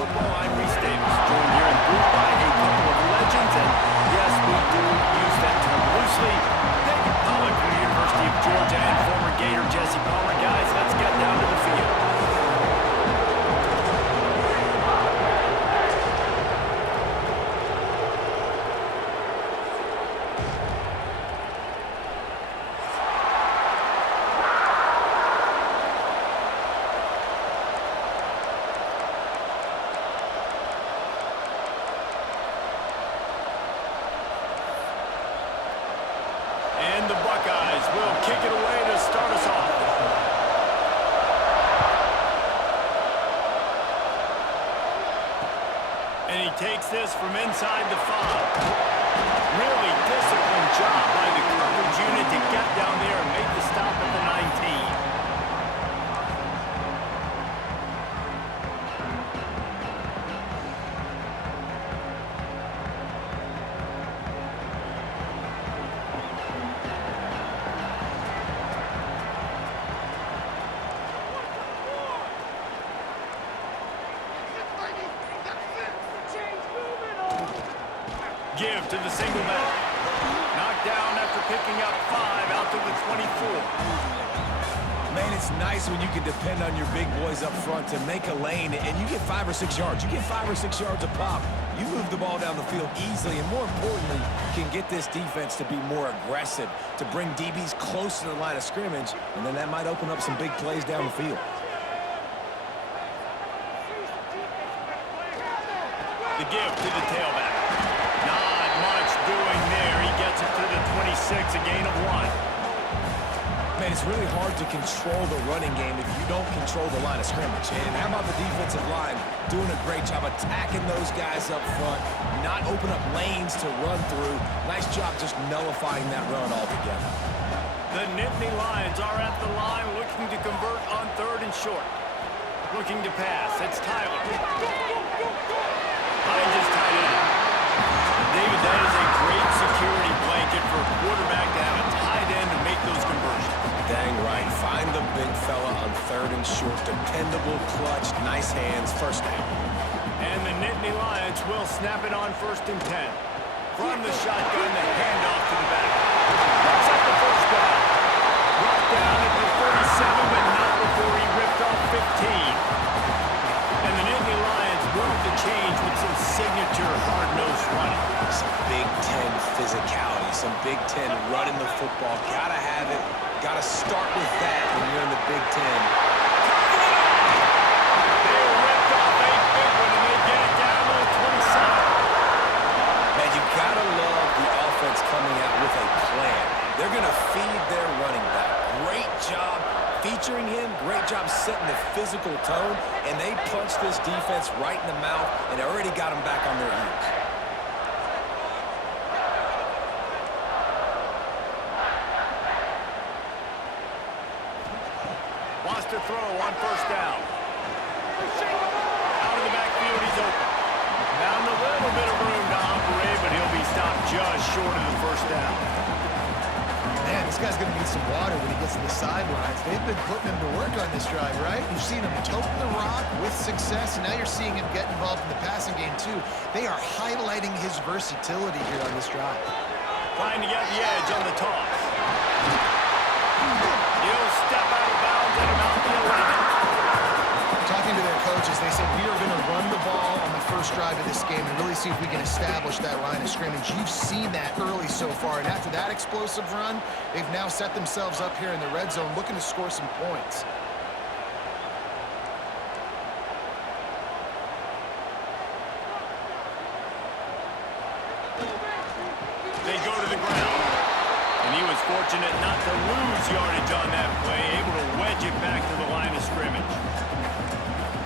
football. I'm Reese Davis, joined here in the booth by a couple of legends, and yes, we do use that term loosely. David Pollack from the University of Georgia and former Gator Jesse Palmer. Guys, let's get down to the field. And the Buckeyes will kick it away to start us off. And he takes this from inside the 5. Really disciplined job by the coverage unit to get down there and make the stop at the 19. Give to the single back. Knocked down after picking up 5 out to the 24. Man, it's nice when you can depend on your big boys up front to make a lane, and you get 5 or 6 yards. You get 5 or 6 yards a pop. You move the ball down the field easily, and more importantly, can get this defense to be more aggressive, to bring DBs close to the line of scrimmage, and then that might open up some big plays down the field. The give to the tailback. Not much doing there. He gets it to the 26, a gain of 1. Man, it's really hard to control the running game if you don't control the line of scrimmage. And how about the defensive line doing a great job attacking those guys up front, not open up lanes to run through. Nice job just nullifying that run altogether. The Nittany Lions are at the line looking to convert on 3rd and short. Looking to pass. It's Tyler. Hines is tight end. David, that is a great security blanket for a quarterback to have a tight end to make those conversions. Dang right. Find the big fella on 3rd and short. Dependable, clutch, nice hands, first down. And the Nittany Lions will snap it on 1st and 10. From the shotgun, the handoff to the back. That's up the first down. Brought down at the 37, but not before he ripped off 15. And the Nittany Lions move the change with some signature hard-nosed running. Some Big Ten physicality, some Big Ten running the football. Gotta have it. Gotta start with that when you're in the Big Ten. They ripped off a big one, and they get it down to the 27. Man, you gotta love the offense coming out with a plan. They're gonna feed their running back. Great job featuring him, great job setting the physical tone, and they punched this defense right in the mouth and already got them back on their heels. Wants to throw on 1st down. Out of the backfield, he's open. Found a little bit of room to operate, but he'll be stopped just short of the 1st down. Man, this guy's going to need some water when he gets to the sidelines. They've been putting him to work on this drive, right? You've seen him tote the rock with success, and now you're seeing him get involved in the passing game, too. They are highlighting his versatility here on this drive. Trying to get the edge on the toss. He'll step out of bounds at about the 11. Talking to their coaches, they said, we are going to run the ball on the first drive of this game and really see if we can establish that line of scrimmage. You've seen that early so far, and after that explosive run, they've now set themselves up here in the red zone looking to score some points. They go to the ground. And he was fortunate not to lose yardage on that play, able to wedge it back to the line of scrimmage.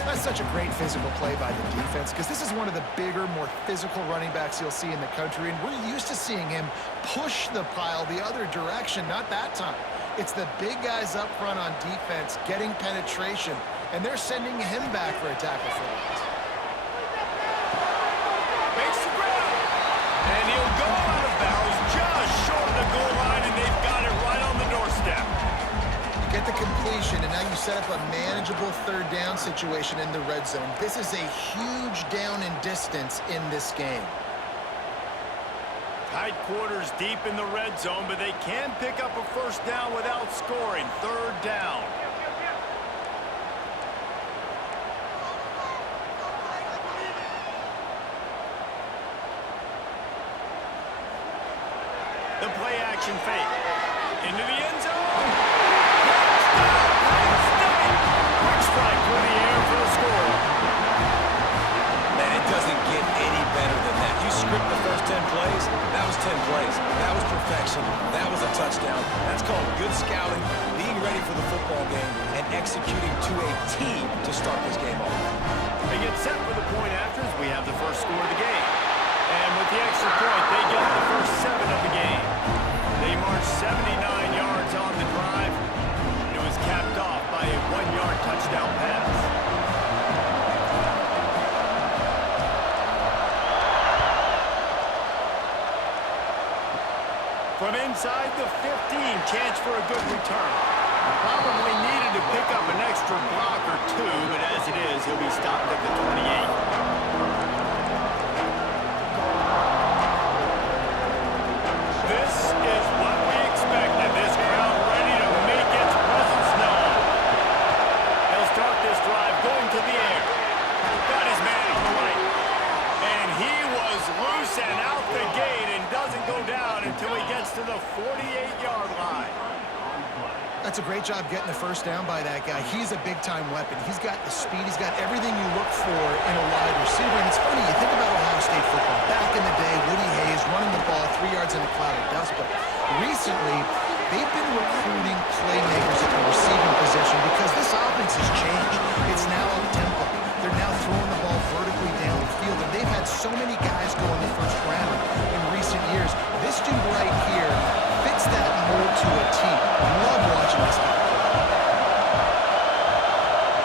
That's such a great physical play by the defense because this is one of the bigger, more physical running backs you'll see in the country, and we're used to seeing him push the pile the other direction, not that time. It's the big guys up front on defense getting penetration, and they're sending him back for a tackle for loss. Makes the ground. And he'll go out of bounds just short of the goal line, and they've got it right on the doorstep. You get get the completion, and now you set up a manageable third down situation in the red zone. This is a huge down in distance in this game. Tight quarters deep in the red zone, but they can pick up a first down without scoring. Third down. The play action fake. Into the end zone. Quick strike through the air for the score. Man, it doesn't get any better than that. You script the first 10 plays, that was 10 plays. That was perfection. That was a touchdown. That's called good scouting, being ready for the football game, and executing to a team to start this game off. They get set for the point after as we have the first score of the game. And with the extra point, they get the first 7 of the game. They marched 79 yards on the drive. It was capped off by a 1-yard touchdown pass. From inside the 15, chance for a good return. Probably needed to pick up an extra block or 2, but as it is, he'll be stopped at the 28. This is what we expected. This crowd ready to make its presence known. He'll start this drive going to the air. Got his man on the right. And he was loose and out the gate and doesn't go down until he gets to the 48-yard line. That's a great job getting the first down by that guy. He's a big-time weapon. He's got the speed. He's got everything you look for in a wide receiver. And it's funny, you think about Ohio State football. Back in the day, Woody Hayes running the ball 3 yards in a cloud of dust. But recently, they've been recruiting playmakers at the receiving position because this offense has changed. It's now up-tempo. They're now throwing the ball vertically down the field. And they've had so many guys go in the first round in recent years. This dude right here fits that mold to a T. Love watching this guy play.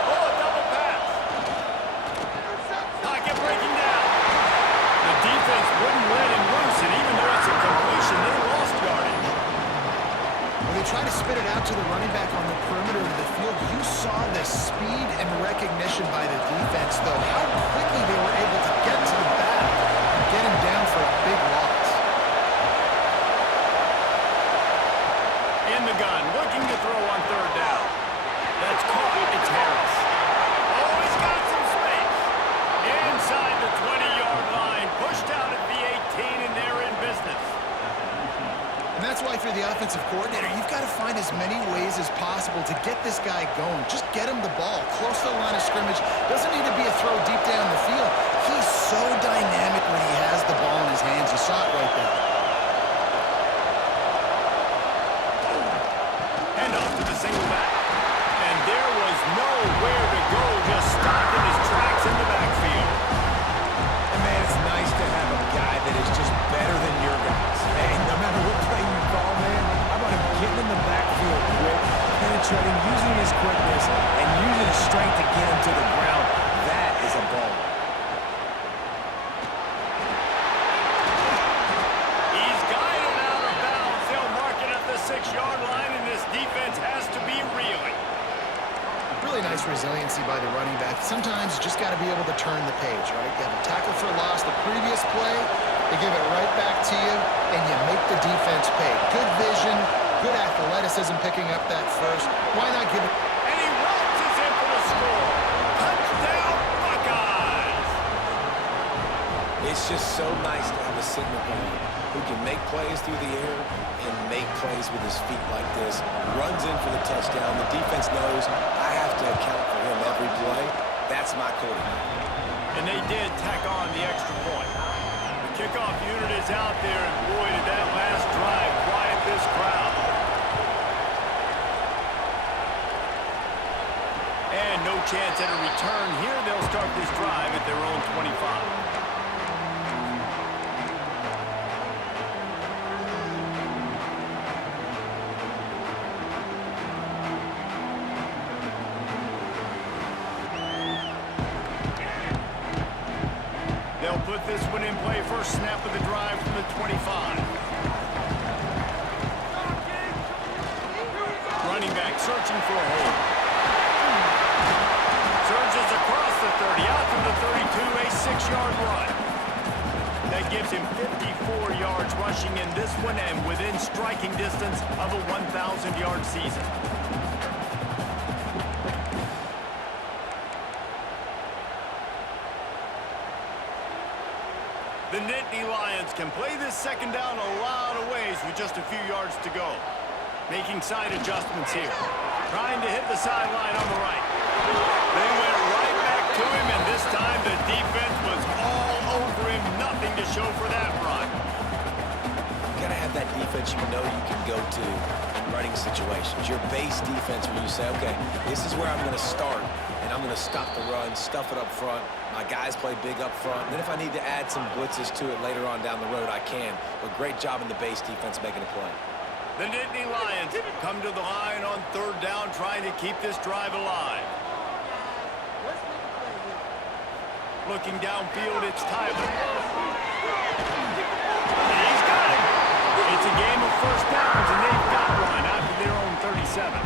Oh, a double pass. Pocket breaking down. The defense wouldn't let him loose, and even though it's a completion, they lost yardage. When they try to spit it out to the running back on the perimeter of the field, you saw the speed and recognition by the defense, though, how quickly they were able to get to the back and get him down for a big loss. In the gun, looking to throw on third down. That's caught. It's Harris. Oh, he's got some space. Inside the 20-yard line, pushed out at the 18, and they're in business. And that's why, if you're the offensive coordinator, you've got to find as many ways as possible to get this guy going. Just get him the ball close to the line of scrimmage. Doesn't need to be a throw deep down the field. He's so dynamic when he has the ball in his hands. You saw it right there. Handoff to the single back. And there was nowhere to go, just stopped in his tracks in the backfield. And man, it's nice to have a guy that is just better than your guys. Hey, no matter what play you call, man, how about him getting in the backfield quick, penetrating, using his quickness, and using his strength to get him to the ground. That is a ball. He's guided out of bounds. They'll mark it at the 6-yard line, and this defense has to be reeling. Really nice resiliency by the running back. Sometimes you just got to be able to turn the page, right? You have a tackle for loss the previous play, they give it right back to you, and you make the defense pay. Good vision, good athleticism picking up that first. Why not give it? And he launches in for the score. Touchdown, Buckeyes! It's just so nice to have a signal guy who can make plays through the air and make plays with his feet like this. Runs in for the touchdown. The defense knows I have to account for him every play. That's my quarterback. And they did tack on the extra point. The kickoff unit is out there, and boy, did that last drive quiet this crowd. And no chance at a return here. They'll start this drive at their own 25. They'll put this one in play. First snap of the drive from the 25. Running back searching for a hole. Surges across the 30, out to the 32, a 6-yard run. That gives him 54 yards rushing in this one and within striking distance of a 1,000-yard season. The Nittany Lions can play this second down a lot of ways with just a few yards to go. Making side adjustments here. Trying to hit the sideline on the right. They went right back to him, and this time the defense was all over him. Nothing to show for that run. You gotta have that defense you know you can go to in running situations. Your base defense where you say, okay, this is where I'm gonna start, and I'm gonna stop the run, stuff it up front. My guys play big up front. And then if I need to add some blitzes to it later on down the road, I can. But great job in the base defense making a play. The Nittany Lions come to the line on third down, trying to keep this drive alive. Looking downfield, it's Tyler. He's got him. It's a game of first downs, and they've got one after their own 37.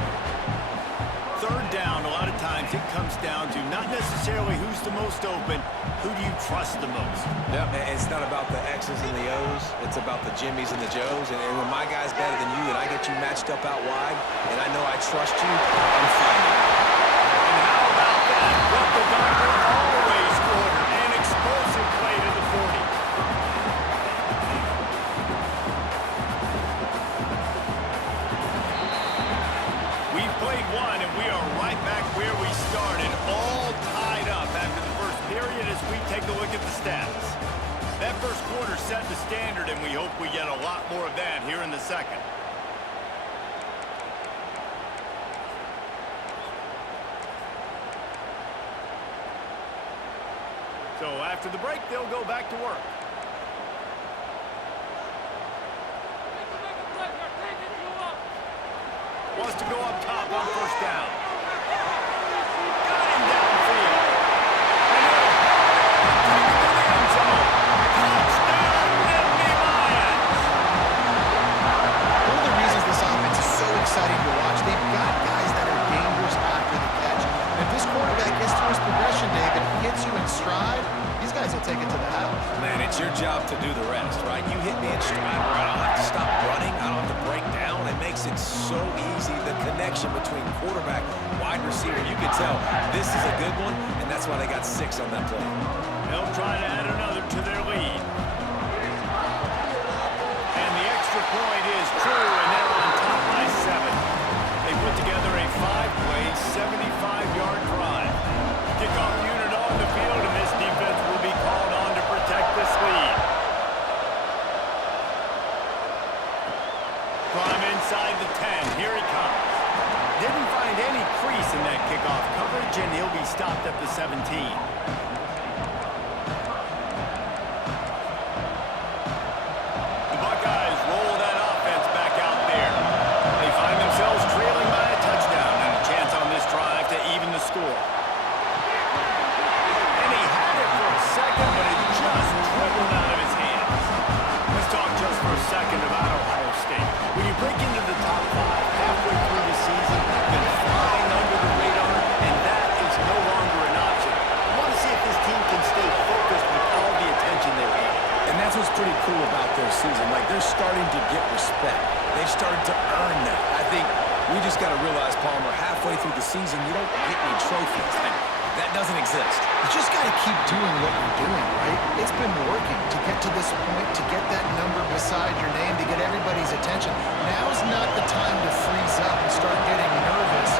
Third down, a lot of times it comes down to not necessarily who's the most open, who do you trust the most? Yep, it's not about the X's and the O's. It's about the Jimmies and the Joes. And when my guy's better than you and I get you matched up out wide, and I know I trust you, I'm fighting. And how about that? What the doctor always ordered, an explosive play to the 40. We've played one, and we are right back where we started, all tied up after the first period as we take a look at the stats. That first quarter set the standard, and we hope we get a lot more of that here in the second. So after the break, they'll go back to work. Wants to go up top on first down. Got him downfield. And he'll take it to the end zone. Touchdown, Nittany Lions! One of the reasons this offense is so exciting to watch, they've got guys that are dangerous after the catch. And if this quarterback gets through his progression, David, hits you in stride, these guys will take it to the house. Man, it's your job to do the rest, right? You hit me in stride where I don't have to stop running. I don't have to break down. It makes it so easy. The connection between quarterback, wide receiver, you can tell this is a good one, and that's why they got 6 on that play. They'll try to add another to their lead. And the extra point is true, and they're on top by 7. They put together a 5-play, 75-yard drive. Kickoff unit on the field, and this defense will be called on to protect this lead. Prime inside the 10. Here he comes. Didn't find any crease in that kickoff coverage, and he'll be stopped at the 17. The Buckeyes roll that offense back out there. They find themselves trailing by a touchdown and a chance on this drive to even the score. And he had it for a second, but it just dribbled out of his hands. Let's talk just for a second about Ohio State. When you break into the top 5 halfway through the season, then flying under the radar, and that is no longer an option. I want to see if this team can stay focused with all the attention they're getting. And that's what's pretty cool about their season. Like, they're starting to get respect. They've started to earn that. I think we just got to realize, Palmer, halfway through the season, you don't get any trophies. That doesn't exist. You just got to keep doing what you're doing, right? It's been working to get to this point, to get that number beside your name, to get everybody's attention. Now's not the time to freeze up and start getting nervous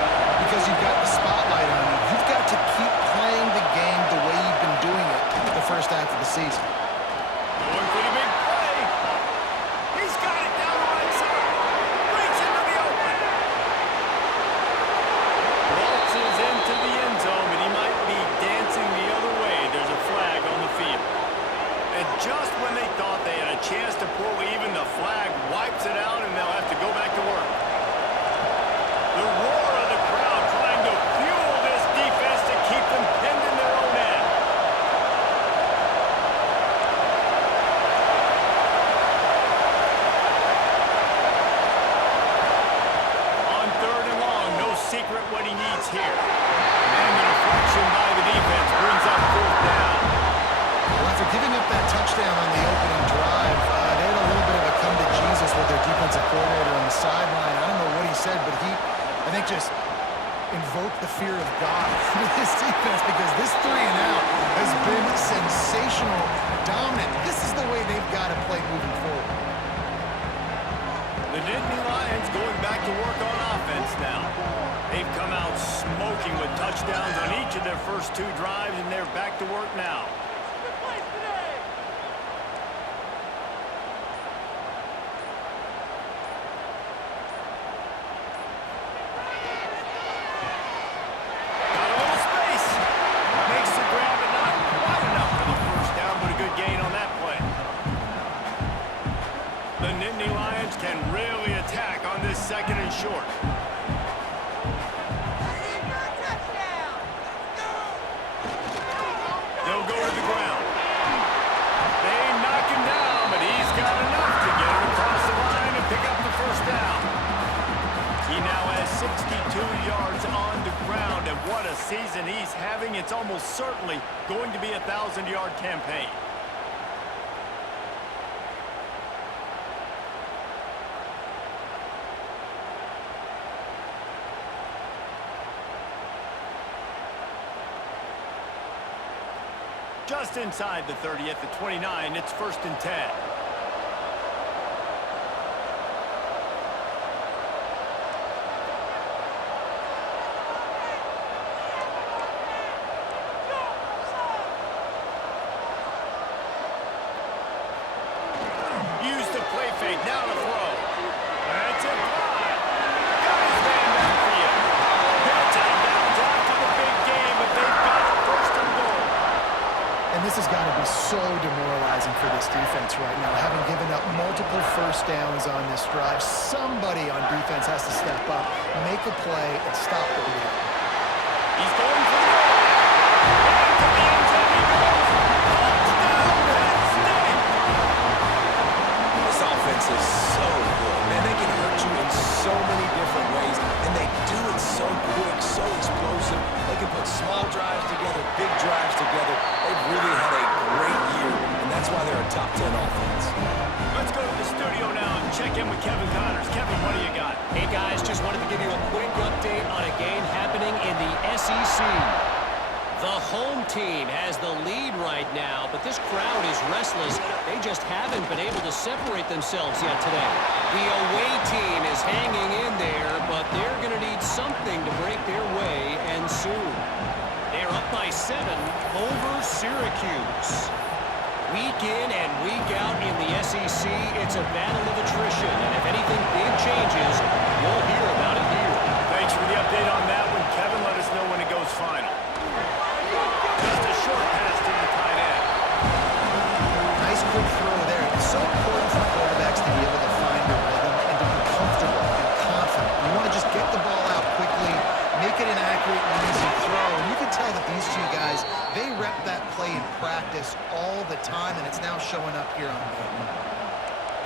because you've got the spotlight on you. You've got to keep playing the game the way you've been doing it the first half of the season. Going for the big play. He's got it down the right side. Breaks into the open. Waltzes into the end zone, but he might be dancing the other way. There's a flag on the field. And just when they thought they had a chance to pull even, the flag wipes it out, and they'll have to go back to work. The roar of the crowd trying to fuel this defense to keep them pinned in their own end. I think, just invoke the fear of God into this defense, because this 3 and out has been sensational, dominant. This is the way they've got to play moving forward. The Nittany Lions going back to work on offense now. They've come out smoking with touchdowns on each of their first 2 drives, and they're back to work now. Got a little space. Makes the grab, but not quite enough for the first down, but a good gain on that play. The Nittany Lions can really attack on this 2nd and short. They'll go to the ground. They knock him down, but he's got enough to get him across the line and pick up the first down. He now has 62 yards on the ground, and what a season he's having. It's almost certainly going to be a 1,000-yard campaign. Just inside the 30 at the 29, it's 1st and 10. Use the play fake, now to throw. That's it, wide. Got his man downfield. Gets out of bounds after the big game, but they've got it 1st and goal. And this has got to be so demoralizing for this defense right now, having given up multiple first downs on this drive. Somebody on defense has to step up, make a play, and stop the bleeding. He's going for the goal. Into the end zone he goes. Touchdown, Penn State. This offense is so good, man. They can hurt you in so many different ways, and they do it so quick, so explosive. They can put small drives together, big drives together. They've really had a great year, and that's why they're a top 10 offense. Let's go to the studio now and check in with Kevin Connors. Kevin, what do you got? Hey guys, just wanted to give you a quick update on a game happening in the SEC. The home team has the lead right now, but this crowd is restless. They just haven't been able to separate themselves yet today. The away team is hanging in there, but they're going to need something to break their way, and soon. They're up by 7 over Syracuse. Week in and week out in the SEC, it's a battle of attrition, and if anything big changes, you'll hear about it here. Thanks for the update on that one, Kevin. Let us know when it goes final. Just a short pass to the tight end. Nice quick throw there. It's so important for quarterbacks to be able to find their rhythm and to be comfortable and confident. You want to just get the ball out quickly, make it an accurate and easy throw. And you can tell that these 2 guys, they rep that play in practice all the time, and it's now showing up here on game.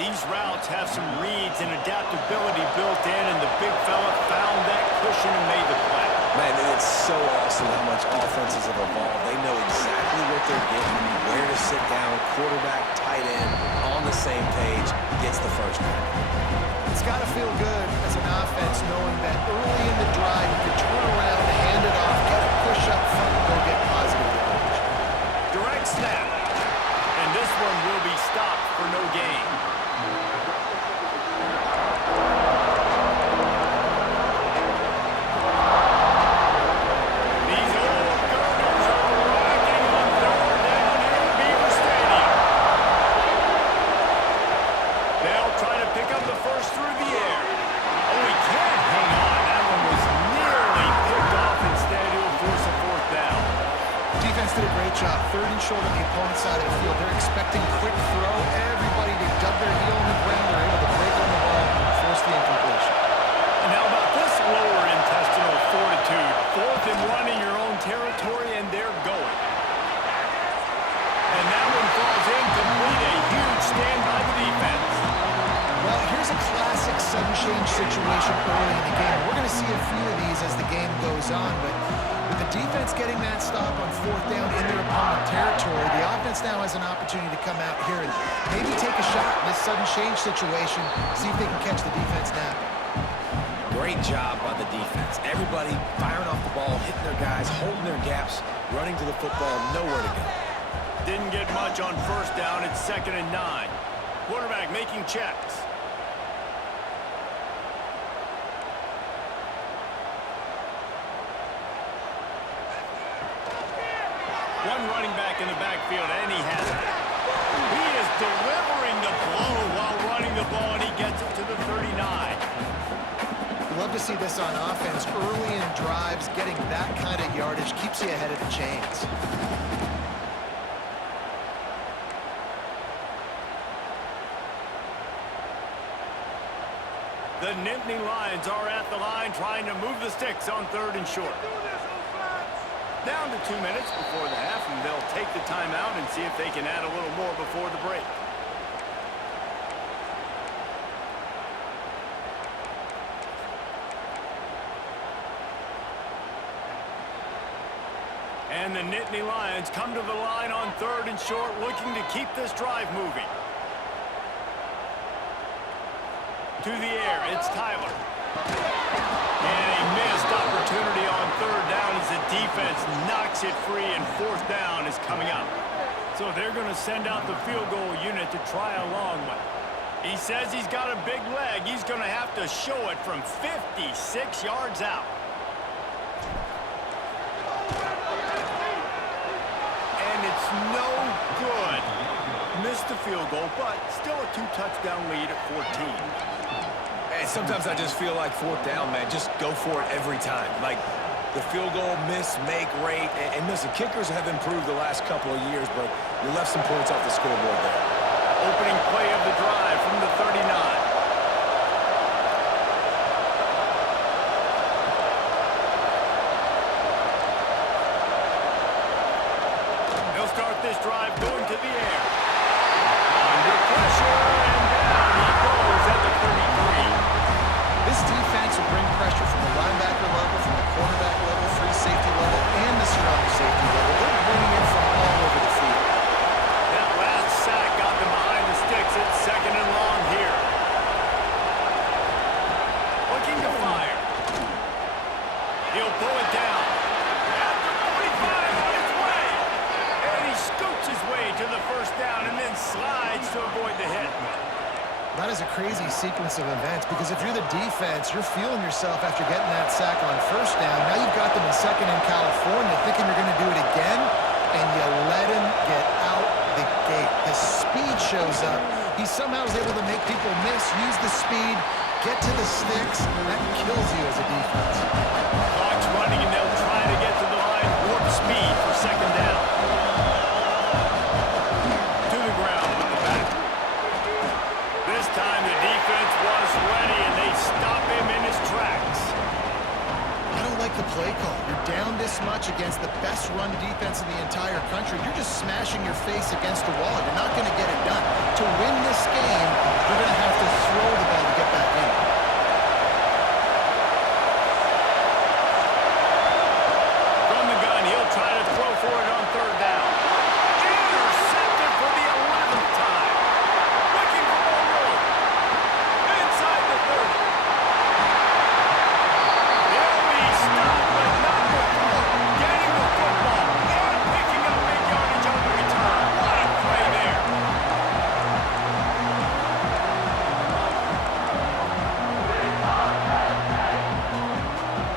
These routes have some reads and adaptability built in, and the big fella found that cushion and made the play. Man, it's so awesome how much offenses have evolved. They know exactly what they're getting, where to sit down, quarterback, tight end, on the same page, gets the first down. It's got to feel good as an offense knowing that early in the drive you can turn around, hand it off, get a push up front, and go get positive yardage. Direct snap. And this one will be stopped for no gain. These old girders are rocking on 3rd down here at Beaver Stadium. They'll try to pick up the first through the air. Oh, he can't hang on. That one was nearly picked off. Instead, he'll force a 4th down. Defense did a great job. 3rd and short on the opponent's side of the field. They're expecting quick throw. Everybody, they dug their heel on the ground. They're able to break on the ball and force the incompletion. And how about this lower intestinal fortitude? 4th and 1 in your own territory, and they're going. And that one falls incomplete. A huge stand by the defense. Well, here's a classic sudden change situation early in the game. We're going to see a few of these as the game goes on, but with the defense getting that stop on 4th down in their opponent territory, the offense now has an opportunity to come out here and maybe take a shot in this sudden change situation, see if they can catch the defense napping. Great job by the defense. Everybody firing off the ball, hitting their guys, holding their gaps, running to the football, nowhere to go. Didn't get much on first down. It's 2nd and 9. Quarterback making checks. One running back in the backfield, and he has it. He is delivering the blow while running the ball, and he gets it to the 39. Love to see this on offense. Early in drives, getting that kind of yardage keeps you ahead of the chains. The Nittany Lions are at the line trying to move the sticks on 3rd and short. Down to 2 minutes before the half, and they'll take the timeout and see if they can add a little more before the break. And the Nittany Lions come to the line on 3rd and short, looking to keep this drive moving. To the air, it's Tyler. And a missed opportunity on 3rd down as the defense knocks it free, and 4th down is coming up. So they're going to send out the field goal unit to try a long one. He says he's got a big leg. He's going to have to show it from 56 yards out. And it's no good. Missed the field goal, but still a 2-touchdown lead at 14. And sometimes I just feel like 4th down, man. Just go for it every time. Like the field goal miss, make rate. And listen, kickers have improved the last couple of years, but you left some points off the scoreboard there. Opening play of the drive from the 39. They'll start this drive going to the air. Under pressure, and down he goes at the 33. This defense will bring pressure from the linebacker level, from the cornerback level, free safety level, and the strong safety level. They're bringing it from all over the field. That last sack got them behind the sticks. It's 2nd and long here. Looking to fire. He'll pull it down. At the 45 on its way. And he scoots his way to the 1st down and then slides to avoid the hit. That is a crazy sequence of events because if you're the defense, you're feeling yourself after getting that sack on 1st down. Now you've got them in 2nd in California thinking you're going to do it again, and you let him get out the gate. The speed shows up. He somehow is able to make people miss, use the speed, get to the sticks. That kills you as a defense. Clock's running, and they'll try to get to the line. Warp speed for 2nd down. To the ground with the back. This time the defense was ready, and they stop him in his tracks. I don't like the play call. You're down this much against the best run defense in the entire country. You're just smashing your face against the wall. You're not going to get it done. To win this game, you're going to have to throw the ball to get back in. From the gun, he'll try to throw for it on 3rd down. Intercepted for the 11th time. Looking for more room. Inside the 30. They'll be stopped, but not before getting the football and picking up big yardage on the return. What a play there.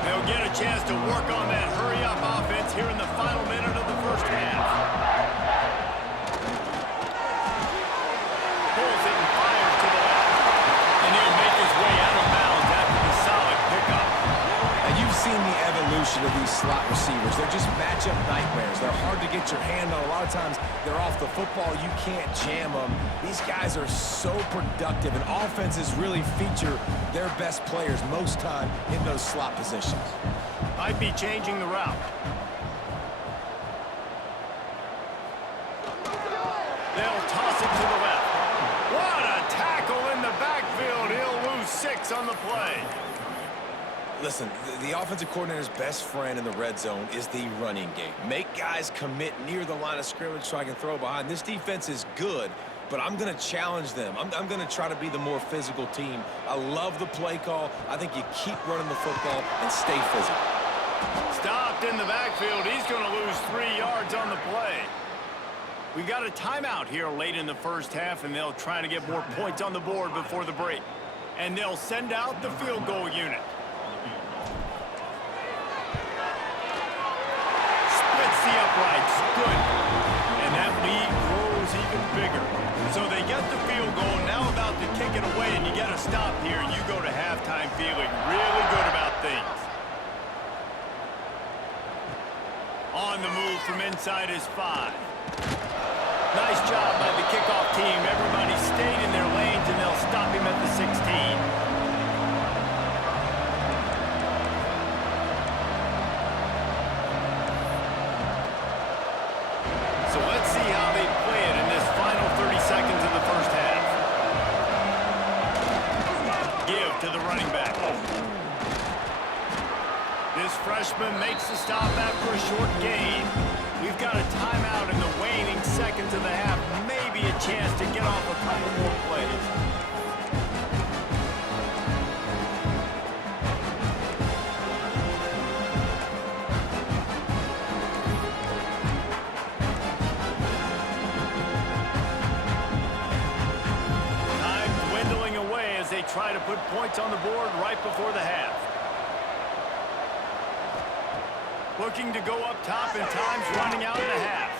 They'll get a chance to work on that hurry-up offense here in the final minute of the 1st half. Pulls it and fires to the left. And he'll make his way out of bounds after the solid pickup. And you've seen the evolution of these slot receivers. They're just matchup nightmares. They're hard to get your hand on. A lot of times they're off the football. You can't jam them. These guys are so productive, and offenses really feature their best players most time in those slot positions. Might be changing the route. They'll toss it to the left. What a tackle in the backfield. He'll lose 6 on the play. Listen, the offensive coordinator's best friend in the red zone is the running game. Make guys commit near the line of scrimmage so I can throw behind. This defense is good but I'm going to challenge them. I'm going to try to be the more physical team. I love the play call. I think you keep running the football and stay physical. Stopped in the backfield. He's going to lose 3 yards on the play. We got a timeout here late in the first half, and they'll try to get more points on the board before the break. And they'll send out the field goal unit. Splits the uprights. Good. And that lead grows even bigger. So they get the field goal, now about to kick it away, and you got to stop here. You go to halftime feeling really good about things. On the move from inside his 5. Nice job by the kickoff team. Everybody stayed in their lanes, and they'll stop him at the 16. So let's see how they play it in this final 30 seconds of the first half. Give to the running back. This freshman makes the stop after a short gain. We've got a timeout in the waning seconds of the half. Maybe a chance to get off a couple more plays. Time dwindling away as they try to put points on the board right before the half. Looking to go up top, and time's running out in the half.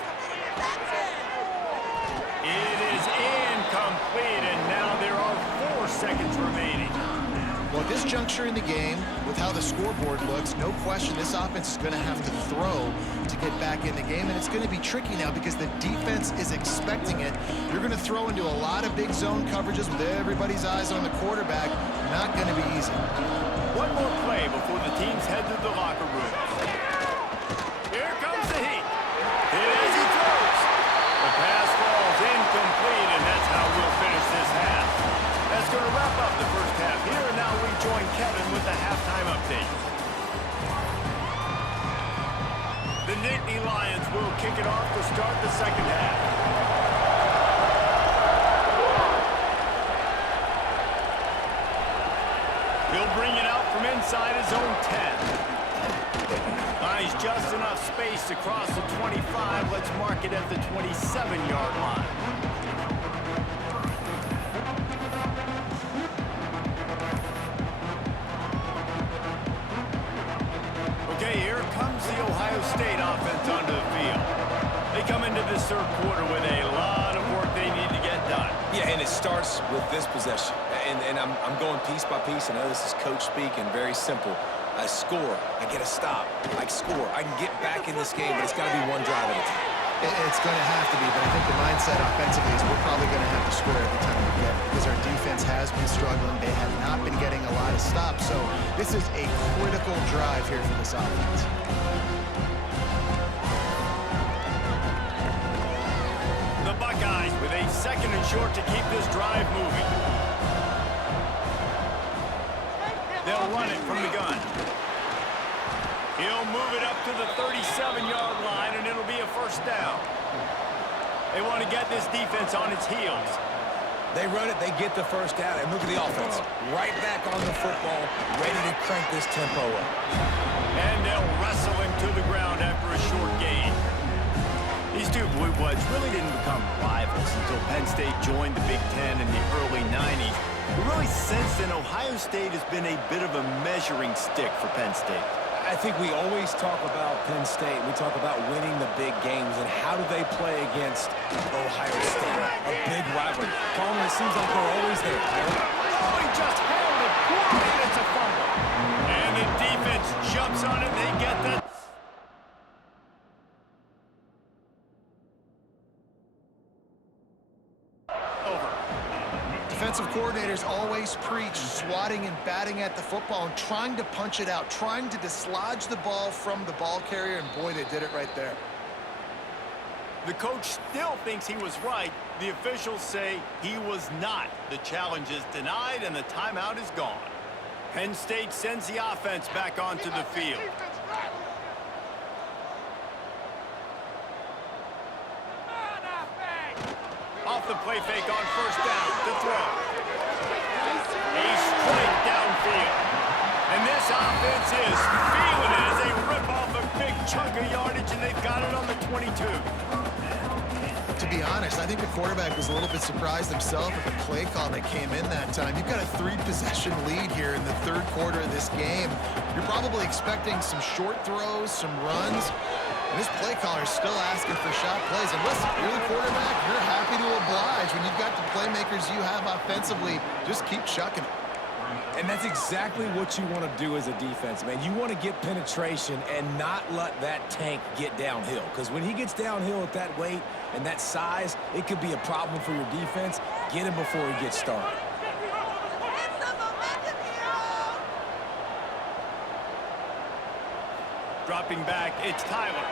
It is incomplete, and now there are 4 seconds remaining. Well, at this juncture in the game, with how the scoreboard looks, no question this offense is going to have to throw to get back in the game, and it's going to be tricky now because the defense is expecting it. You're going to throw into a lot of big zone coverages with everybody's eyes on the quarterback. Not going to be easy. One more play before the teams head to the locker room. Here comes the heat. Hit as he throws. The pass falls incomplete, and that's how we'll finish this half. That's going to wrap up the first half. Here and now we join Kevin with the halftime update. The Nittany Lions will kick it off to start the second half. He'll bring it out from inside his own 10. Finds just enough space to cross the 25. Let's mark it at the 27-yard line. Okay, here comes the Ohio State offense onto the field. They come into this third quarter with a lot of work they need to get done. Yeah, and it starts with this possession. And I'm going piece by piece. I know this is coach speak and very simple. I score, I get a stop, I score. I can get back in this game, but it's got to be one drive at a time. It's going to have to be, but I think the mindset offensively is we're probably going to have to score every time we get it because our defense has been struggling. They have not been getting a lot of stops, so this is a critical drive here for this offense. The Buckeyes with a second and short to keep this drive moving. They'll run it from the gun. He'll move it up to the 37-yard line, and it'll be a first down. They want to get this defense on its heels. They run it, they get the first down, and look at the offense. Right back on the football, ready to crank this tempo up. And they'll wrestle him to the ground after a short gain. These two Blue Bloods really didn't become rivals until Penn State joined the Big Ten in the early 90s. But really, since then, Ohio State has been a bit of a measuring stick for Penn State. I think we always talk about Penn State. We talk about winning the big games, and how do they play against Ohio State? A big rivalry. Coleman, it seems like they're always there. Oh, he just handled it poorly, and it's a fumble. And the defense jumps on it. They get the... Defensive coordinators always preach swatting and batting at the football and trying to punch it out, trying to dislodge the ball from the ball carrier, and boy, they did it right there. The coach still thinks he was right. The officials say he was not. The challenge is denied, and the timeout is gone. Penn State sends the offense back onto the field. the play fake on first down to throw. A straight downfield. And this offense is feeling it as they rip off a big chunk of yardage, and they've got it on the 22. To be honest, I think the quarterback was a little bit surprised himself at the play call that came in that time. You've got a 3-possession lead here in the third quarter of this game. You're probably expecting some short throws, some runs. And this play caller is still asking for shot plays. And listen, you're the quarterback. You're happy to oblige. When you've got the playmakers you have offensively, just keep chucking it. And that's exactly what you want to do as a defense, man. You want to get penetration and not let that tank get downhill. Because when he gets downhill at that weight and that size, it could be a problem for your defense. Get him before he gets started. Dropping back, it's Tyler.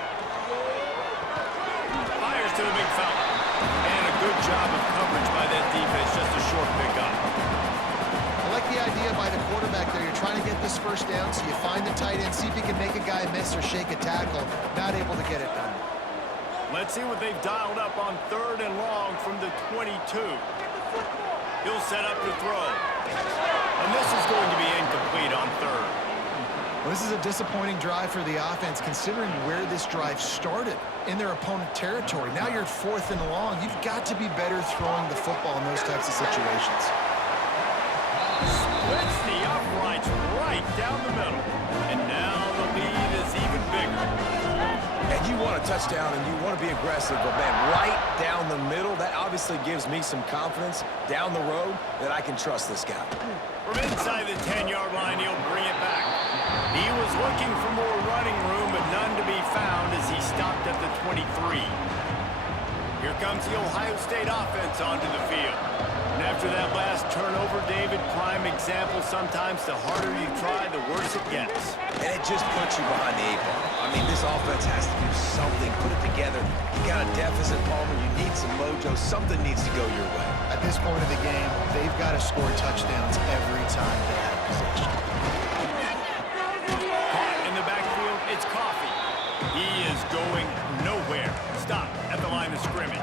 Fires to the big fella. And a good job of coverage by that defense, just a short pickup. I like the idea by the quarterback there. You're trying to get this first down, so you find the tight end, see if you can make a guy miss or shake a tackle. Not able to get it done. Let's see what they've dialed up on 3rd and long from the 22. He'll set up to throw. And this is going to be incomplete on 3rd. Well, this is a disappointing drive for the offense, considering where this drive started in their opponent territory. Now you're at 4th and long. You've got to be better throwing the football in those types of situations. Splits the uprights right down the middle. And now the lead is even bigger. And you want a touchdown and you want to be aggressive, but man, right down the middle, that obviously gives me some confidence down the road that I can trust this guy. From inside the 10-yard line, he'll bring it back. He was looking for more running room, but none to be found as he stopped at the 23. Here comes the Ohio State offense onto the field. And after that last turnover, David, prime example, sometimes the harder you try, the worse it gets. And it just puts you behind the 8 ball. I mean, this offense has to do something, put it together. You got a deficit, Palmer. You need some mojo. Something needs to go your way. At this point of the game, they've got to score touchdowns every time they have possession. Caught in the backfield, it's Coffee. He is going nowhere. Stop at the line of scrimmage.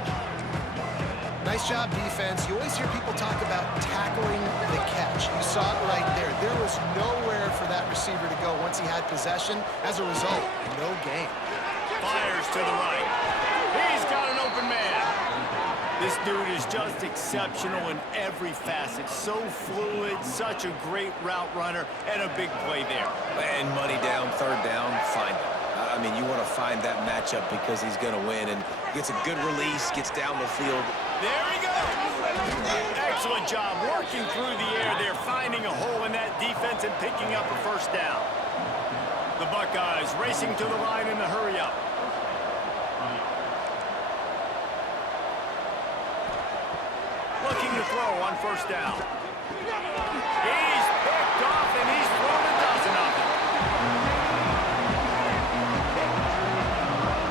Nice job, defense. You always hear people talk about tackling the catch. You saw it right there. There was nowhere for that receiver to go once he had possession. As a result, no gain. Fires to the right. He's got an open man. This dude is just exceptional in every facet. So fluid, such a great route runner, and a big play there. And money down, 3rd down, find him. I mean, you want to find that matchup because he's going to win and gets a good release, gets down the field. There he goes. Excellent job working through the air there, finding a hole in that defense and picking up a first down. The Buckeyes racing to the line in the hurry-up. Looking to throw on first down. He's picked off and he's thrown a dozen of them.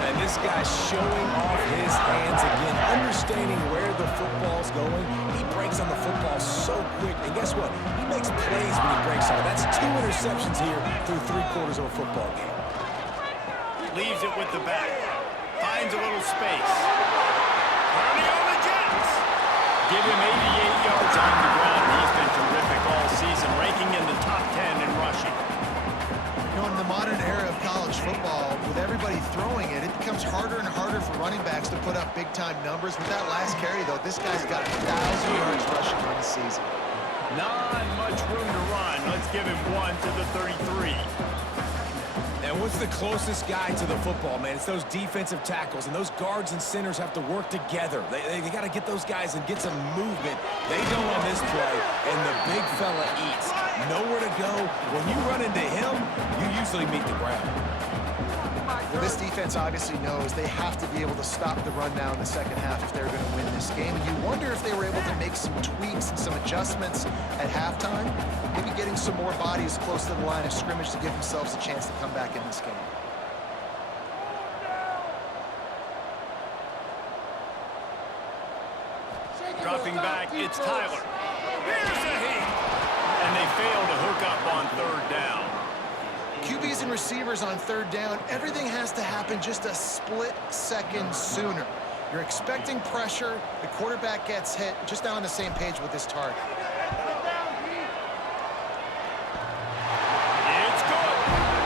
And this guy's showing off his hands again, understanding where the football's going. He breaks on the football so quick. And guess what? He makes plays when he breaks on it. That's 2 interceptions here through 3/4 of a football game. Leaves it with the back. Finds a little space. Turning on the Jets. Give him 88 yards on the ground. He's been terrific all season, ranking in the top 10 in rushing. You know, in the modern era of college football, with everybody throwing it, it becomes harder and harder for running backs to put up big-time numbers. With that last carry, though, this guy's got 1,000 yards rushing on the season. Not much room to run. Let's give him 1 to the 33. And what's the closest guy to the football, man? It's those defensive tackles, and those guards and centers have to work together. They got to get those guys and get some movement. They don't on this play, and the big fella eats. Nowhere to go. When you run into him, you usually meet the ground. Well, this defense obviously knows they have to be able to stop the run now in the second half if they're going to win this game. And you wonder if they were able to make some tweaks and some adjustments at halftime, maybe getting some more bodies close to the line of scrimmage to give themselves a chance to come back in this game. Dropping back, it's Tyler. Here's a heat. And they fail to hook up on 3rd down. QBs and receivers on 3rd down, everything has to happen just a split second sooner. You're expecting pressure. The quarterback gets hit. Just not on the same page with his target. It's good.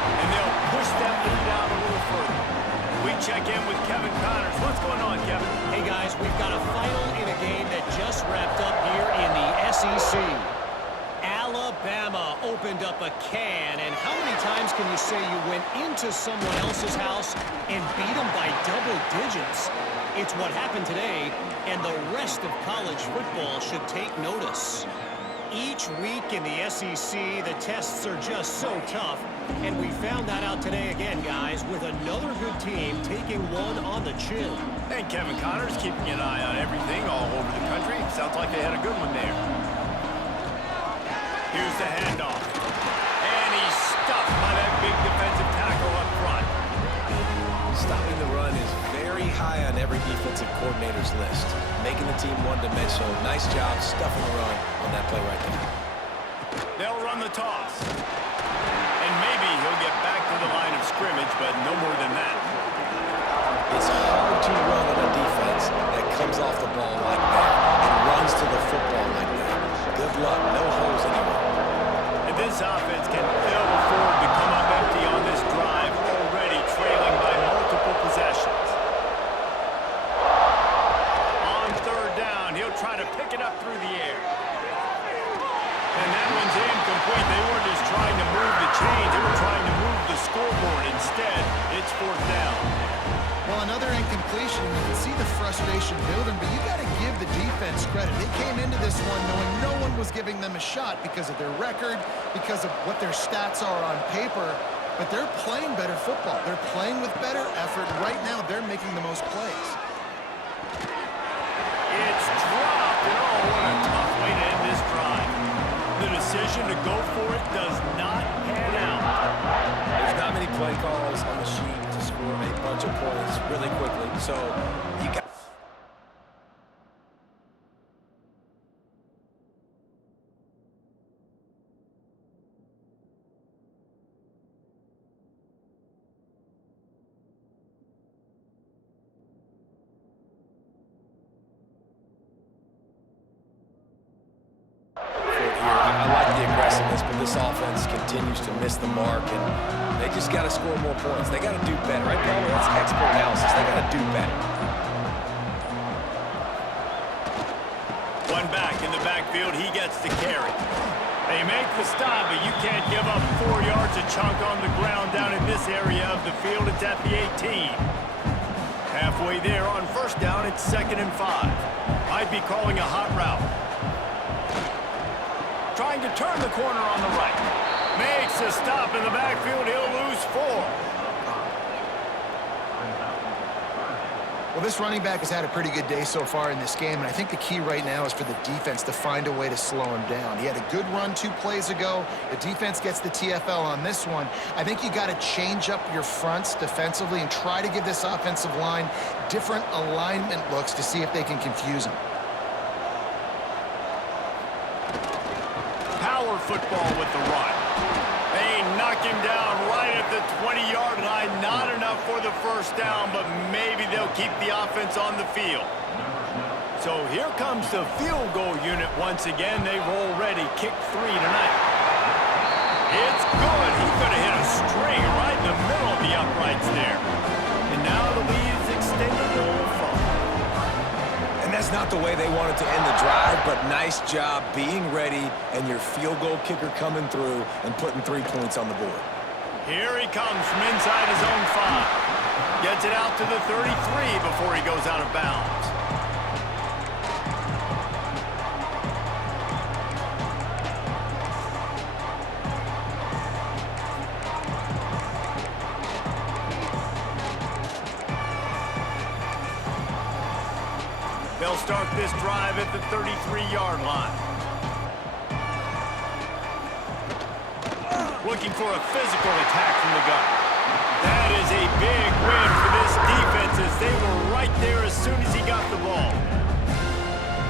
And they'll push that lead out a little further. We check in with Kevin Connors. What's going on, Kevin? Hey, guys, we've got a final in a game that just wrapped up here in the SEC. Alabama opened up a can, and how many times can you say you went into someone else's house and beat them by double digits? It's what happened today, and the rest of college football should take notice. Each week in the SEC, the tests are just so tough, and we found that out today again, guys, with another good team taking one on the chin. And Kevin Connors keeping an eye on everything all over the country. Sounds like they had a good one there. Here's the handoff. And he's stuffed by that big defensive tackle up front. Stopping the run is very high on every defensive coordinator's list. Making the team one-dimensional. Nice job stuffing the run on that play right there. They'll run the toss. And maybe he'll get back to the line of scrimmage, but no more than that. It's hard to run on a defense that comes off the ball like that and runs to the football like that. Good luck. No holes anywhere. And this offense can ill afford to come up empty on this drive, already trailing by multiple possessions. On third down, he'll try to pick it up through the air. And that one's incomplete. They weren't just trying to move the chains. They were trying to move the scoreboard. Instead, it's fourth down. Well, another incompletion. You can see the frustration building, but you got to give the defense credit. They came into this one knowing no one was giving them a shot because of their record, because of what their stats are on paper, but they're playing better football. They're playing with better effort. Right now, they're making the most plays. It's dropped, and oh, what a tough way to end this drive. The decision to go for it does not pan out. There's not many play calls on the sheet to score a bunch of points really quickly, so you got... I like the aggressiveness, but this offense continues to miss the mark, and they just got to score more points. They got to do better, right, Paul? That's expert analysis. They got to do better. One back in the backfield, he gets the carry. They make the stop, but you can't give up 4 yards a chunk on the ground down in this area of the field. It's at the 18. Halfway there on first down, it's 2nd and 5. Might be calling a hot route. Trying to turn the corner on the right. Makes a stop in the backfield. He'll lose 4. Well, this running back has had a pretty good day so far in this game, and I think the key right now is for the defense to find a way to slow him down. He had a good run 2 plays ago. The defense gets the TFL on this one. I think you got to change up your fronts defensively and try to give this offensive line different alignment looks to see if they can confuse him. Power football with the run. They knock him down right at the 20-yard line. Not enough for the first down, but maybe they'll keep the offense on the field. So here comes the field goal unit once again. They've already kicked 3 tonight. It's good. He could have hit a string right in the middle of the uprights there. And now the lead is extended a little far. And that's not the way they wanted to end the drive, but nice job being ready and your field goal kicker coming through and putting 3 points on the board. Here he comes from inside his own 5. Gets it out to the 33 before he goes out of bounds. They'll start this drive at the 33-yard line. Looking for a physical attack from the gun. That is a big win for this defense as they were right there as soon as he got the ball.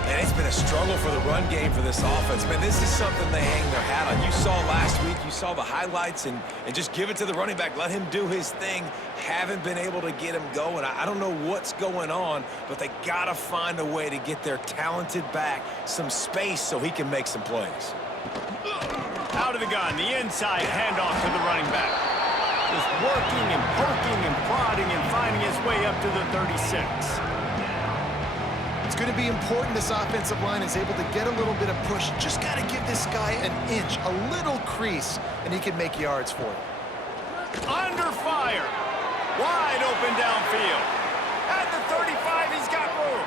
And it's been a struggle for the run game for this offense. Man, this is something they hang their hat on. You saw last week, you saw the highlights, and just give it to the running back. Let him do his thing. Haven't been able to get him going. I don't know what's going on, but they got to find a way to get their talented back some space so he can make some plays. Out of the gun, the inside handoff to the running back. Just working and poking and prodding and finding his way up to the 36. It's going to be important this offensive line is able to get a little bit of push. Just got to give this guy an inch, a little crease, and he can make yards for you. Under fire. Wide open downfield. At the 35, he's got room.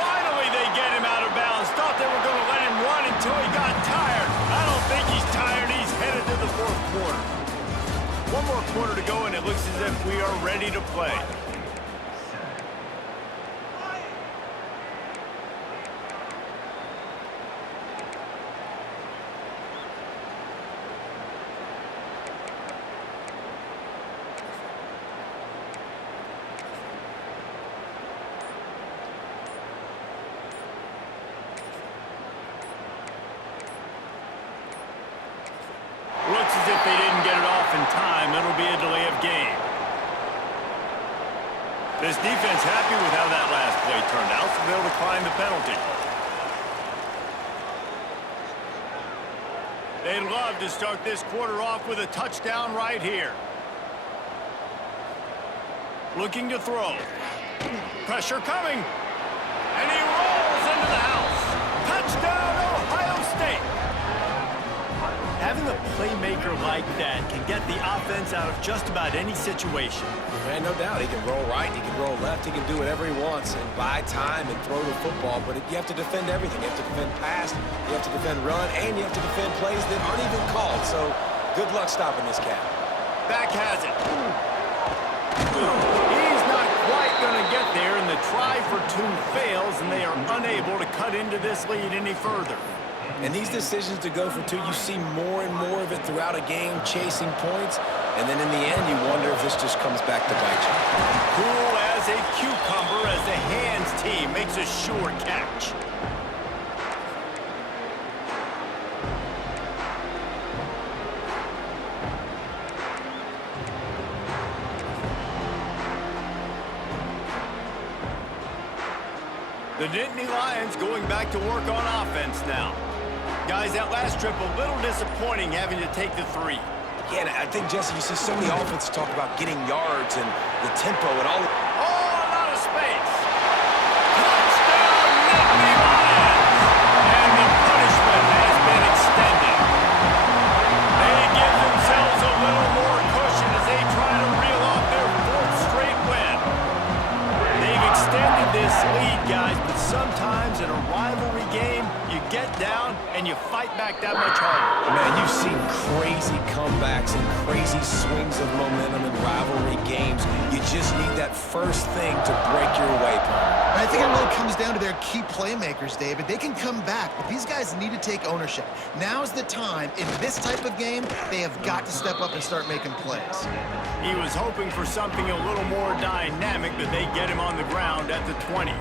Finally, they get him out of bounds. Thought they were going to let him run until he got tired. I don't think he's tired. He's headed to the fourth quarter. One more quarter to go, and it looks as if we are ready to play. Looks as if they didn't get it off in time. It'll be a delay of game. This defense happy with how that last play turned out, so they'll decline the penalty. They'd love to start this quarter off with a touchdown right here. Looking to throw. Pressure coming. And he rolls into the house. Touchdown, Ohio State. Having a playmaker like that can get the offense out of just about any situation. Man, no doubt. He can roll right, he can roll left, he can do whatever he wants and buy time and throw the football. But you have to defend everything. You have to defend pass, you have to defend run, and you have to defend plays that aren't even called. So good luck stopping this cat. Back has it. He's not quite going to get there, and the try for two fails, and they are unable to cut into this lead any further. And these decisions to go for two, you see more and more of it throughout a game, chasing points. And then in the end, you wonder if this just comes back to bite you. Cool as a cucumber as the hands team makes a sure catch. The Nittany Lions going back to work on offense now. Guys, that last trip a little disappointing having to take the three. Yeah, and I think, Jesse, you see so many offenses talk about getting yards and the tempo and all. Oh, a lot of space. Touchdown, Nittany Lions. And the punishment has been extended. They give themselves a little more cushion as they try to reel off their fourth straight win. They've extended this lead, guys, but sometimes in a rivalry game, you get down and you fight back that much harder. Man, you've seen crazy comebacks and crazy swings of momentum in rivalry games. You just need that first thing to break your way, Paul. I think it really comes down to their key playmakers, David. They can come back, but these guys need to take ownership. Now's the time. In this type of game, they have got to step up and start making plays. He was hoping for something a little more dynamic, but they get him on the ground at the 20.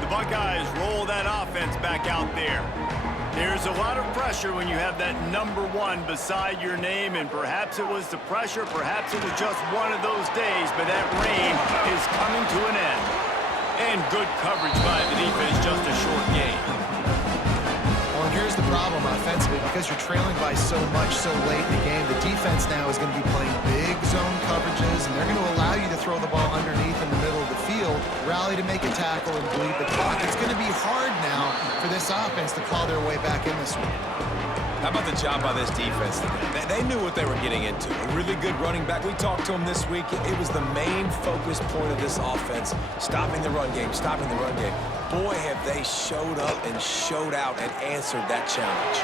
The Buckeyes roll that offense back out there. There's a lot of pressure when you have that number one beside your name, and perhaps it was the pressure, perhaps it was just one of those days, but that rain is coming to an end. And good coverage by the defense, just a short game. Well, and here's the problem offensively. Because you're trailing by so much so late in the game, the defense now is going to be playing big zone coverages, and they're going to allow you to throw the ball underneath in the middle of the field, rally to make a tackle, and bleed the clock. It's going to be hard now for this offense to claw their way back in this one. How about the job by this defense today? They knew what they were getting into. A really good running back. We talked to him this week. It was the main focus point of this offense, stopping the run game, stopping the run game. Boy, have they showed up and showed out and answered that challenge.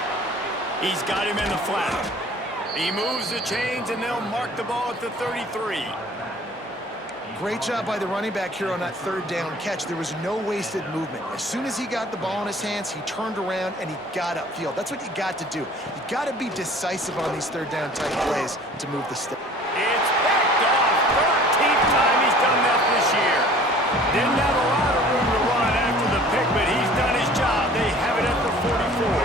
He's got him in the flat. He moves the chains, and they'll mark the ball at the 33. Great job by the running back here on that third down catch. There was no wasted movement. As soon as he got the ball in his hands, he turned around and he got upfield. That's what you got to do. You got to be decisive on these third down type plays to move the stick. It's picked off. 13th time he's done that this year. Didn't have a lot of room to run after the pick, but he's done his job. They have it at the 44.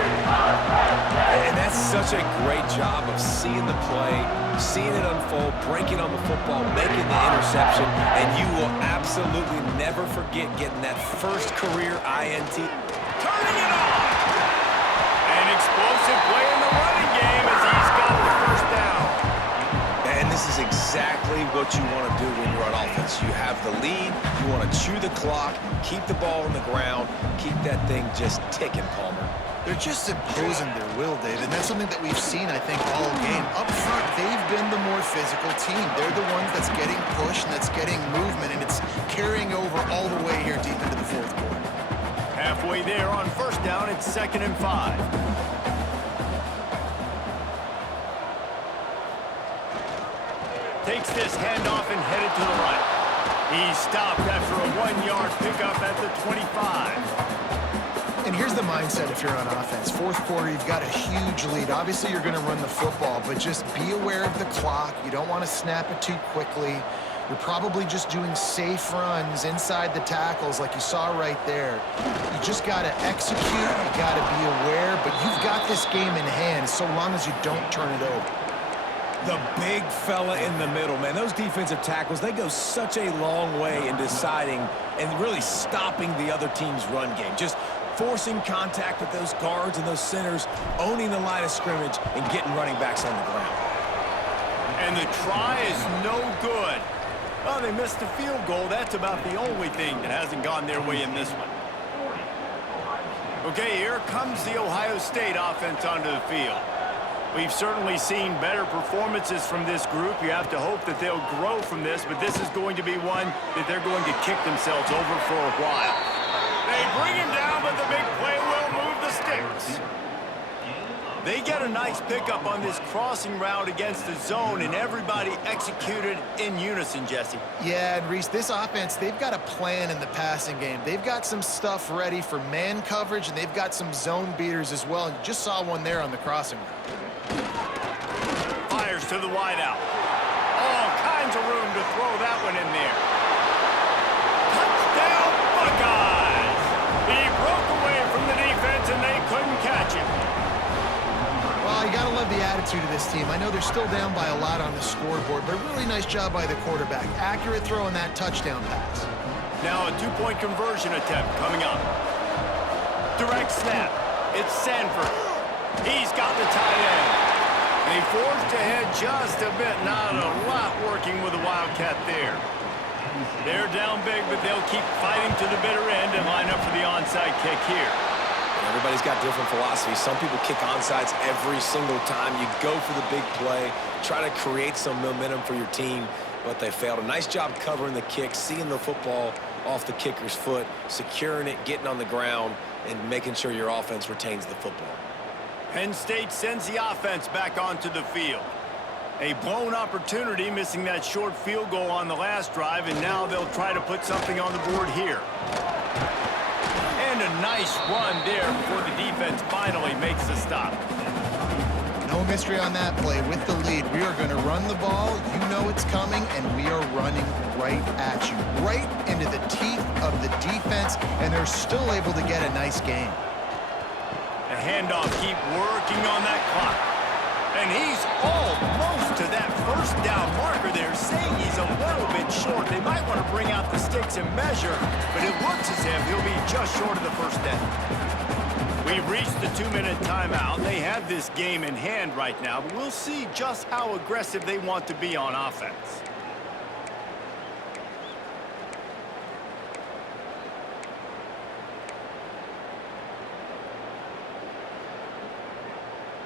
And that's such a great job of seeing the play, seeing it unfold, breaking on the football, making the interception, and you will absolutely never forget getting that first career INT. Turning it on. An explosive play in the running game as he's got the first down. And this is exactly what you want to do when you're on offense. You have the lead, you want to chew the clock, keep the ball on the ground, keep that thing just ticking, Palmer. They're just imposing their will, Dave, and that's something that we've seen, I think, all game. Up front, they've been the more physical team. They're the ones that's getting pushed and that's getting movement, and it's carrying over all the way here deep into the fourth quarter. Halfway there on first down, it's 2nd and 5. Takes this handoff and headed to the right. He's stopped after a 1-yard pickup at the 25. And here's the mindset if you're on offense. Fourth quarter, you've got a huge lead. Obviously, you're going to run the football, but just be aware of the clock. You don't want to snap it too quickly. You're probably just doing safe runs inside the tackles like you saw right there. You just got to execute. You got to be aware, but you've got this game in hand so long as you don't turn it over. The big fella in the middle, man. Those defensive tackles, they go such a long way in deciding and really stopping the other team's run game. Just forcing contact with those guards and those centers, owning the line of scrimmage, and getting running backs on the ground. And the try is no good. Well, they missed the field goal. That's about the only thing that hasn't gone their way in this one. Okay, here comes the Ohio State offense onto the field. We've certainly seen better performances from this group. You have to hope that they'll grow from this, but this is going to be one that they're going to kick themselves over for a while. They bring him down, but the big play will move the sticks. They get a nice pickup on this crossing route against the zone, and everybody executed in unison, Jesse. Yeah, and Reese, this offense, they've got a plan in the passing game. They've got some stuff ready for man coverage, and they've got some zone beaters as well. And you just saw one there on the crossing route. Fires to the wideout. All kinds of room to throw that one in there. Touchdown, Buckeyes! He broke away from the defense, and they couldn't catch him. Well, you got to love the attitude of this team. I know they're still down by a lot on the scoreboard, but a really nice job by the quarterback. Accurate throw on that touchdown pass. Now a two-point conversion attempt coming up. Direct snap. It's Sanford. He's got the tight end. They forged ahead just a bit. Not a lot working with the Wildcat there. They're down big, but they'll keep fighting to the bitter end and line up for the onside kick here. Everybody's got different philosophies. Some people kick onside every single time. You go for the big play, try to create some momentum for your team, but they failed. A nice job covering the kick, seeing the football off the kicker's foot, securing it, getting on the ground, and making sure your offense retains the football. Penn State sends the offense back onto the field. A blown opportunity, missing that short field goal on the last drive, and now they'll try to put something on the board here. And a nice run there before the defense finally makes the stop. No mystery on that play. With the lead, we are going to run the ball. You know it's coming, and we are running right at you. Right into the teeth of the defense, and they're still able to get a nice gain. The handoff, keep working on that clock. And he's almost to that first down marker there, saying he's a little bit short. They might want to bring out the sticks and measure, but it looks as if he'll be just short of the first down. We've reached the 2-minute timeout. They have this game in hand right now, but we'll see just how aggressive they want to be on offense.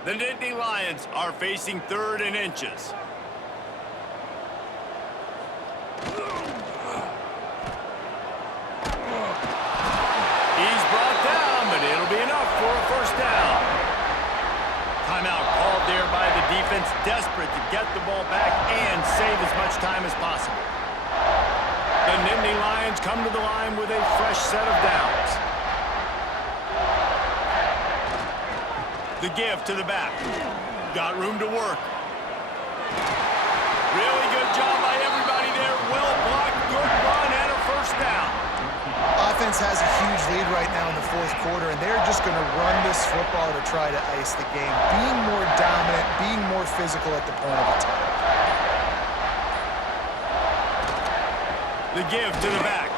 The Nittany Lions are facing 3rd and inches. He's brought down, but it'll be enough for a first down. Timeout called there by the defense, desperate to get the ball back and save as much time as possible. The Nittany Lions come to the line with a fresh set of downs. The give to the back. Got room to work. Really good job by everybody there. Well blocked, good run, and a first down. Offense has a huge lead right now in the fourth quarter, and they're just going to run this football to try to ice the game. Being more dominant, being more physical at the point of attack. The give to the back.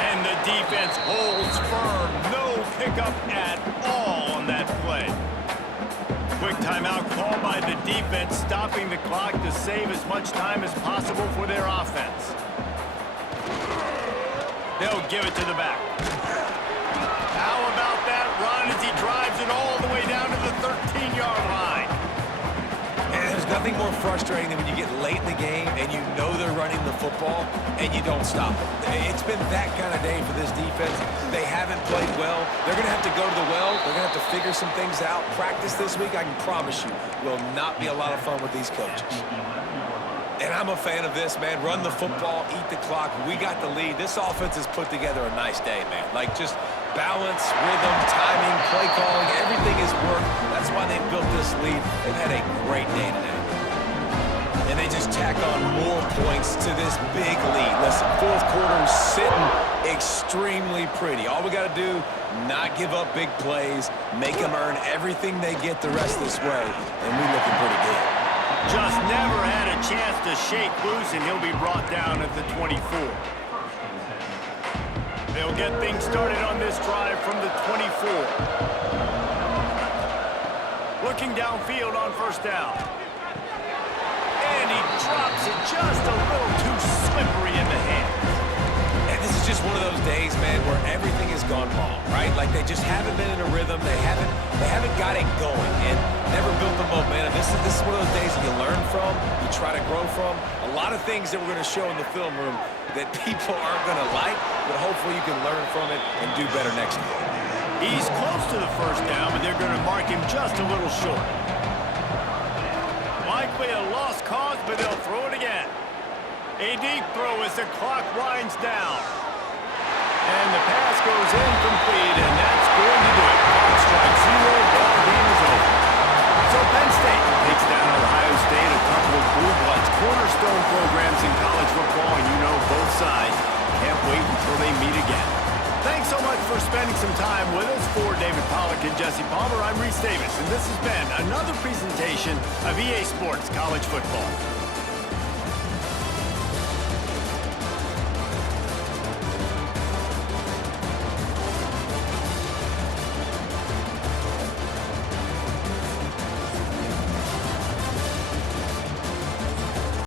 And the defense holds firm. No pickup at all on that play. Quick timeout call by the defense, stopping the clock to save as much time as possible for their offense. They'll give it to the back. How about that run as he drives it all the way down to the 13-yard line? And there's nothing more frustrating than when you get late in the game and you know they're running the football and you don't stop it. It's been that kind of day for this defense. They haven't played well. They're going to have to go to the well. They're going to have to figure some things out. Practice this week, I can promise you, will not be a lot of fun with these coaches. And I'm a fan of this, man. Run the football, eat the clock. We got the lead. This offense has put together a nice day, man. Like, just balance, rhythm, timing, play calling, everything has worked. That's why they built this lead. They've had a great day today. And they just tack on more points to this big lead. Listen, fourth quarter sitting extremely pretty. All we got to do, not give up big plays, make them earn everything they get the rest of this way, and we're looking pretty good. Just never had a chance to shake loose, and he'll be brought down at the 24. They'll get things started on this drive from the 24. Looking downfield on first down. And he drops it just a little too slippery in the hands. And this is just one of those days, man, where everything has gone wrong, right? Like, they just haven't been in a rhythm. They haven't got it going and never built the momentum. This is one of those days that you learn from, you try to grow from. A lot of things that we're going to show in the film room that people aren't going to like, but hopefully you can learn from it and do better next time. He's close to the first down, but they're going to mark him just a little short. Likely a lost cause, but they'll throw it again. A deep throw as the clock winds down. And the pass goes incomplete, and that's going to do it. Clock strike zero, ball game is over. So Penn State takes down Ohio State, a couple of Blue Bloods, cornerstone programs in college football, and you know both sides can't wait until they meet again. Thanks so much for spending some time with us. For David Pollack and Jesse Palmer, I'm Reese Davis, and this has been another presentation of EA Sports College Football.